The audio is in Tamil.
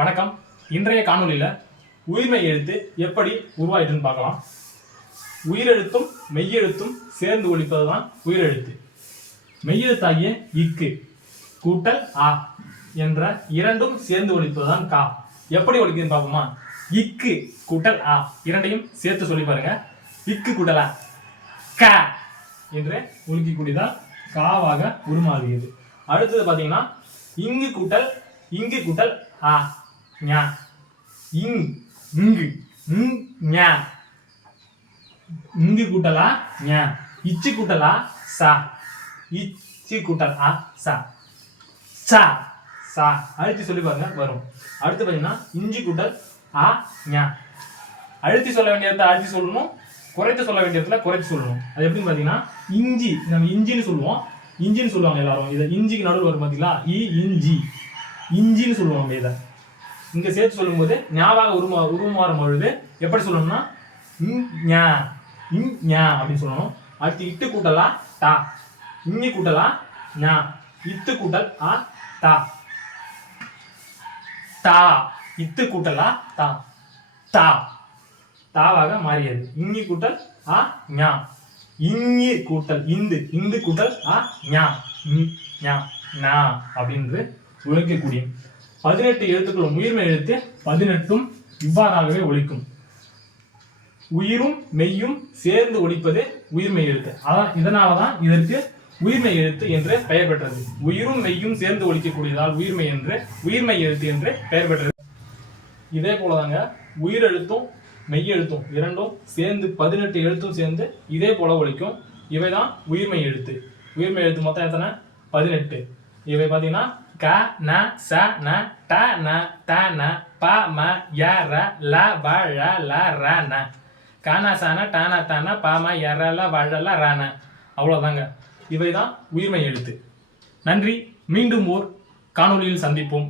வணக்கம். இன்றைய காணொலியில உயிர்மெய் எழுத்து எப்படி உருவாயிட்டுன்னு பார்க்கலாம். உயிரெழுத்தும் மெய்யெழுத்தும் சேர்ந்து ஒலிப்பதுதான் உயிரெழுத்து. மெய்யெழுத்தாகிய இக்கு கூட்டல் ஆ என்ற இரண்டும் சேர்ந்து ஒலிப்பதுதான் கா. எப்படி ஒலிக்குதுன்னு பார்ப்போமா? இக்கு கூட்டல் ஆ இரண்டையும் சேர்த்து சொல்லி பாருங்க. இக்கு கூட்டல் ஆ க என்று ஒலிக்கக்கூடியதால் காவாக உருமாறுகிறது. அடுத்தது பார்த்தீங்கன்னா இங்கு கூட்டல் ஆ ஞா இங் இங்கு ஞா இங்கு கூட்டலா ஞா இச்சு கூட்டலா சா இச்சு கூட்டல் ஆ சா சா சா அழுத்தி சொல்லி பாருங்க வரும். அடுத்து பார்த்தீங்கன்னா இஞ்சி கூட்டல் ஆ ஞா அழுத்தி சொல்ல வேண்டிய இடத்துல அழுத்தி சொல்லணும், குறைத்து சொல்ல வேண்டிய இடத்துல குறைத்து சொல்லணும். அது எப்படின்னு பார்த்தீங்கன்னா இஞ்சி நம்ம இஞ்சின்னு சொல்லுவோம், இஞ்சின்னு சொல்லுவாங்க எல்லாரும். இதை இஞ்சிக்கு நடுவில் வரும் பார்த்தீங்களா, இஞ்சி இஞ்சின்னு சொல்லுவாங்க. இதை இங்க சேர்த்து சொல்லும்போது ஞாவாக உருமாறும் பொழுது எப்படி சொல்லணும்னா ஞா ஞா அப்படின்னு சொல்லணும். அடுத்து இட்டு கூட்டலா டா இஞ்சி கூட்டலா ஞா இத்து கூட்டல் ஆ டா டா இத்து கூட்டலா டா டா தாவாக மாறியது. இஞ்சி கூட்டல் ஆ ஞா இஞ்சி கூட்டல் இந்து கூட்டல் ஆ ஞா ஞா நா அப்படின்று ஒழிக்கக்கூடிய 18 எழுத்துக்களும் உயிர்மெய் எழுத்து 18ம் இவ்வாறாகவே ஒலிக்கும். உயிரும் மெய்யும் சேர்ந்து ஒலிப்பது உயிர்மெய் எழுத்து. இதனாலதான் இதற்கு உயிர்மெய் எழுத்து என்று பெயர் பெற்றது. உயிரும் மெய்யும் சேர்ந்து ஒலிக்கக்கூடியதால் உயிர்மெய் எழுத்து என்று பெயர் பெற்றது. இதே போலதாங்க உயிரெழுத்தும் மெய்யெழுத்தும் இரண்டும் சேர்ந்து 18 எழுத்தும் சேர்ந்து இதே போல ஒலிக்கும். இவைதான் உயிர்மெய் எழுத்து. உயிர்மெய் எழுத்து மொத்தம் எத்தனை? 18. இவை பார்த்தீங்கன்னா க ந ச ந ட ந த ந ப ம ய ர ல வ ழ ல ர ந க ந ச ந ட ந த ந ப ம ய ர ல வ ழ ல ர ந. அவ்வளவுதாங்க. இவைதான் உயிர்மெய் எழுத்து. நன்றி. மீண்டும் ஓர் காணொளியில் சந்திப்போம்.